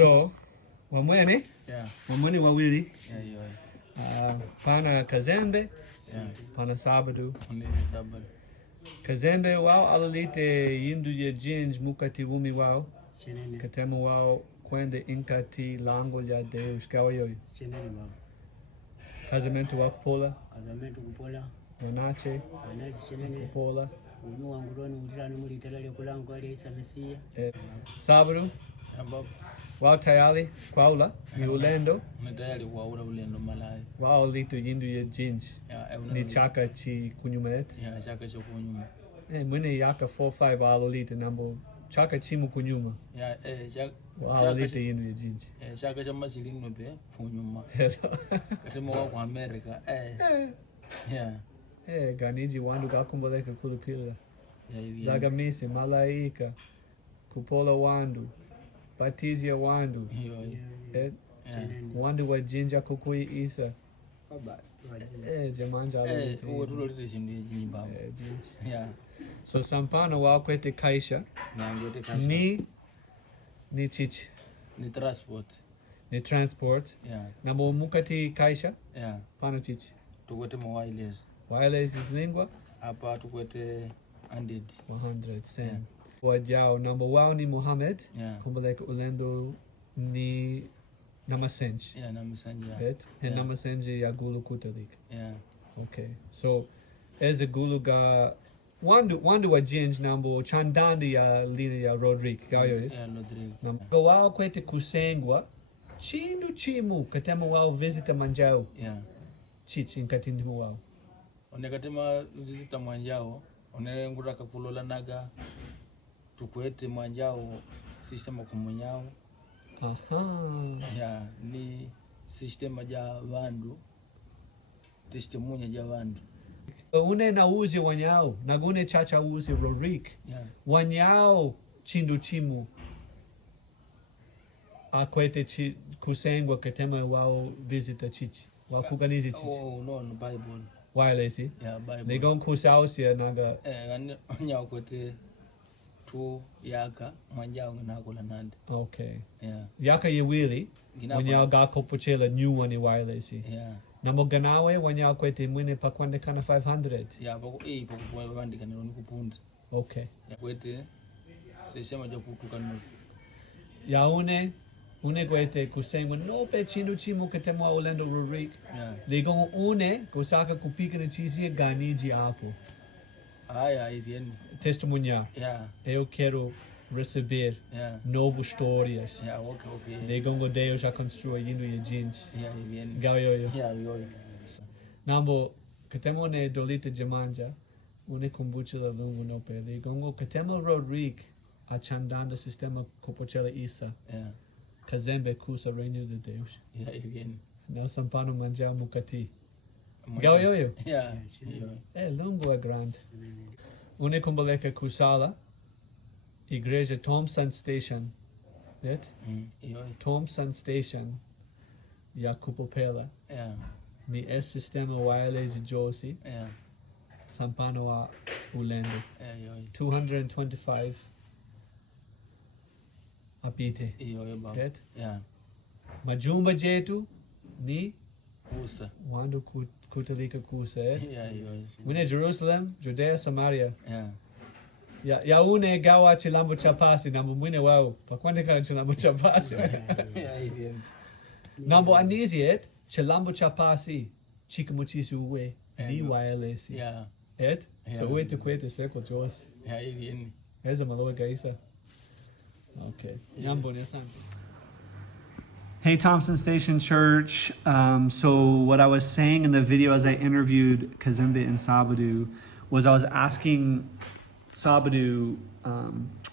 So, wamwene? Yeah. Wamwene wawili? Yeah. Pana Kazembe? Yeah. Pana Sabado? Sabado. Kazembe wao alalite yindu ya jinj mukati wumi wao. Katema wao kwende inkati lango ya Deus kawa yoyo. Casamento wao kupola. Casamento kupola. Wanache. Chenene. Kupola. Unu wanguroni ujirani muli talale kulango ali Isa Mesia. Sabado. Wao tayari kwaula ni ulendo. Tayari kwaula ulendo malai. Wao lito yindu ya jinj. Ni chaka chi kunyuma et. Yeah, chaka chi kunyuma. Mwene yaka 4-5 wao lito nambo chaka chimu kunyuma. Yeah, chaka. Wao lito yindu ya jinj. Chaka cha mashilini nope kunyuma. Katema wao kwa Amerika. Yeah. Ganiji wandu gakumbaleka kulupila. Yeah, Zagamisi, malaika, kupola wandu, batizia wandu. Wandu wa jinja kukui Isa. Jamanja yeah. So sampana wakwete kaisha. Ni chichi. Ni transport. Ni transport. Yeah. Namo mukati kaisha. Yeah. Pano chichi. Tukwete wireless. Wireless is lingua. Hapa tukwete 100. 100 sen. Yeah. Wajao number wao ni Muhammad. Yeah. Kumbaleka ulendo ni namasenj. Yeah, namasenj. Yeah. Namasenj ya gulu kutalika. Yeah. Okay. So as a gulu ga wandu wa jinj nambo chandandi ya lili ya Rodrigue. Gayo yeah, Rodrigue. Nambo wao kwete kusengwa chindu chimu katema wao visita manjao. Yeah. Chichi nkatindu wao. Onekatema visita manjao. One nguraka kulola naga tukwete manjao sistema kumunyao. Yeah, ni sistema ja vandu. Testemunha ja vandu. Une na uzi wanyao, nagune chacha uzi Rodrigue. Yeah. Wanyao chindu chimu. Akwete kusengwa katema wao visita chichi. Wao kuganizi chichi. Oh, no, Bible. Wireless. Yeah, Bible. They gon kusausia naga. Nyao kwete tu yaka manjao nakula nandi. Okay. Yeah. Yaka yewili. Wanyao gako pochela new one wireless. Yeah. Namo ganawe wanyao kwete mwine pakwande kana 500. Yeah, pako wandi kana nikupunda. Okay. Kwete sisema ja kutuka no. Ya une kwete kusengwa no pe chindu chimu katema ulendo Rodrigue. Yeah. Ligongo une kusaka kupika na chizi ganiji hapo. Bien. Testemunhar. Yeah. Eu quero receber novas histórias. Yeah, okay. Ligongo Deus já construindo e gente. Yeah, bien. Gaioio. Yeah, yoyo. Nambo katema ne dolita jamanja une kombucha la lungo no pe. Ligongo katema Rodrigue a chandanda sistema copochela Isa. Yeah. Kazembe kusa reino de Deus. Yeah, bien. Não sampano manjar mukati. Gaioio. Yeah. Lungo é grande. Une kumbaleka kusala. Igreja Thompson Station. Right? Thompson Station. Ya kupopela. Yeah. Ni sistema wireless Josi. Yeah. Sampano wa ulendo. Yeah, 225 apite. Right? Yeah. Majumba jetu ni kusa. Wandu kutalika kusa. Yeah. Mune Jerusalem, Judea, Samaria. Yeah. Ya une gawa chilambo chapasi nambo mwine wao. Pakwande kana chilambo chapasi. Yeah. Nambo aniziet chilambo chapasi chikamuchisi uwe di wireless. Yeah. So uwe tukwete seko jos. Yeah, bien. Eza maloa gaisa. Okay. Nambo nesante. Hey, Thompson Station Church. So what I was saying in the video as I interviewed Kazembe and Sabado was I was asking Sabado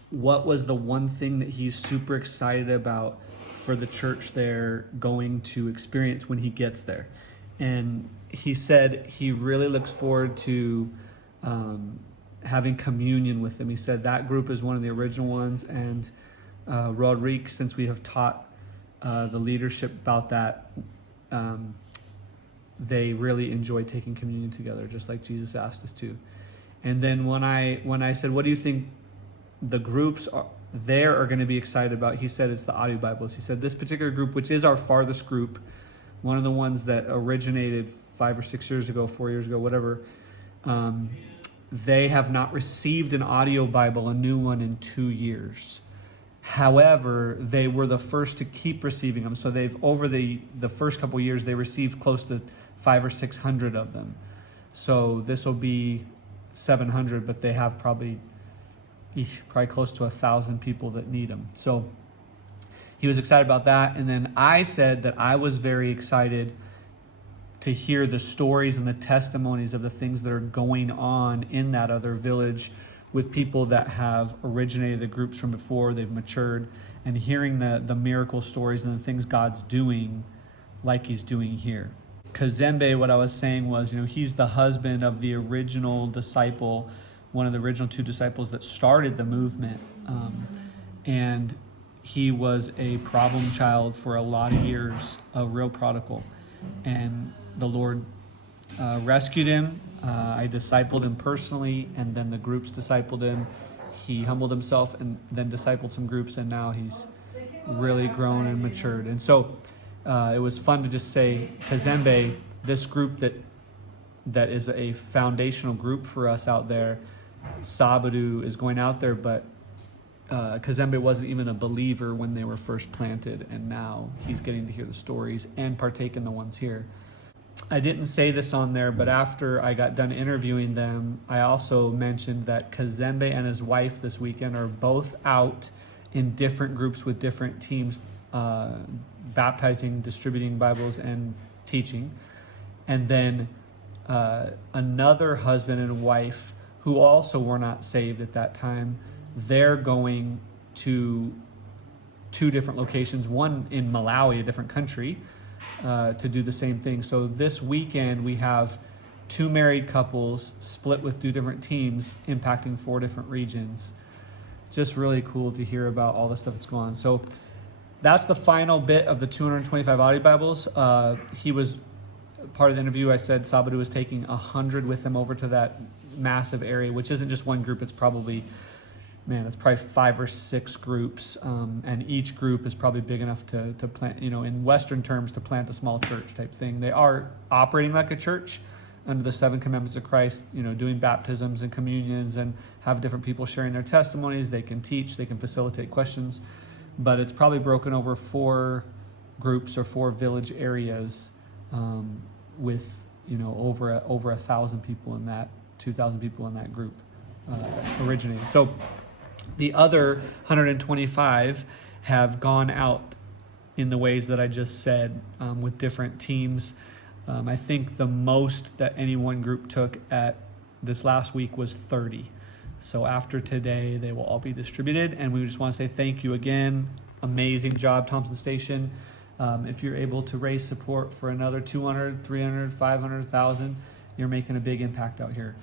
what was the one thing that he's super excited about for the church they're going to experience when he gets there. And he said he really looks forward to having communion with them. He said that group is one of the original ones, and Rodrigue, since we have taught the leadership about that, they really enjoy taking communion together, just like Jesus asked us to. And then when I said, what do you think the groups they are going to be excited about. He said it's the audio Bibles. He said this particular group, which is our farthest group, one of the ones that originated 5 or 6 years ago, 4 years ago, whatever, they have not received an audio Bible, a new one, in 2 years. However, they were the first to keep receiving them. So they've, over the first couple of years, they received close to 500 or 600 of them. So this will be 700, but they have probably close to 1,000 people that need them. So he was excited about that. And then I said that I was very excited to hear the stories and the testimonies of the things that are going on in that other village with people that have originated the groups from before, they've matured, and hearing the miracle stories and the things God's doing like he's doing here. Kazembe, what I was saying was, he's the husband of the original disciple, one of the original 2 disciples that started the movement. And he was a problem child for a lot of years, a real prodigal. And the Lord rescued him. I discipled him personally, and then the groups discipled him. He humbled himself and then discipled some groups, and now he's really grown and matured. And so it was fun to just say, Kazembe, this group that is a foundational group for us out there, Sabadu is going out there, but Kazembe wasn't even a believer when they were first planted, and now he's getting to hear the stories and partake in the ones here. I didn't say this on there, but after I got done interviewing them, I also mentioned that Kazembe and his wife this weekend are both out in different groups with different teams, baptizing, distributing Bibles, and teaching. And then another husband and wife who also were not saved at that time, they're going to 2 different locations, one in Malawi, a different country, to do the same thing. So this weekend we have 2 married couples split with 2 different teams impacting 4 different regions. Just really cool to hear about all the stuff that's going on. So that's the final bit of the 225 audio Bibles. He was part of the interview. I said Sabadu was taking 100 with him over to that massive area, which isn't just one group. It's probably 5 or 6 groups, and each group is probably big enough to plant, in Western terms, to plant a small church type thing. They are operating like a church under the 7 commandments of Christ, doing baptisms and communions, and have different people sharing their testimonies. They can teach, they can facilitate questions, but it's probably broken over 4 groups or 4 village areas, with over 1,000 people in that, 2,000 people in that group originating. So the other 125 have gone out in the ways that I just said, with different teams. I think the most that any one group took at this last week was 30. So after today, they will all be distributed. And we just want to say thank you again. Amazing job, Thompson Station. If you're able to raise support for another 200, 300, 500, 1,000, you're making a big impact out here.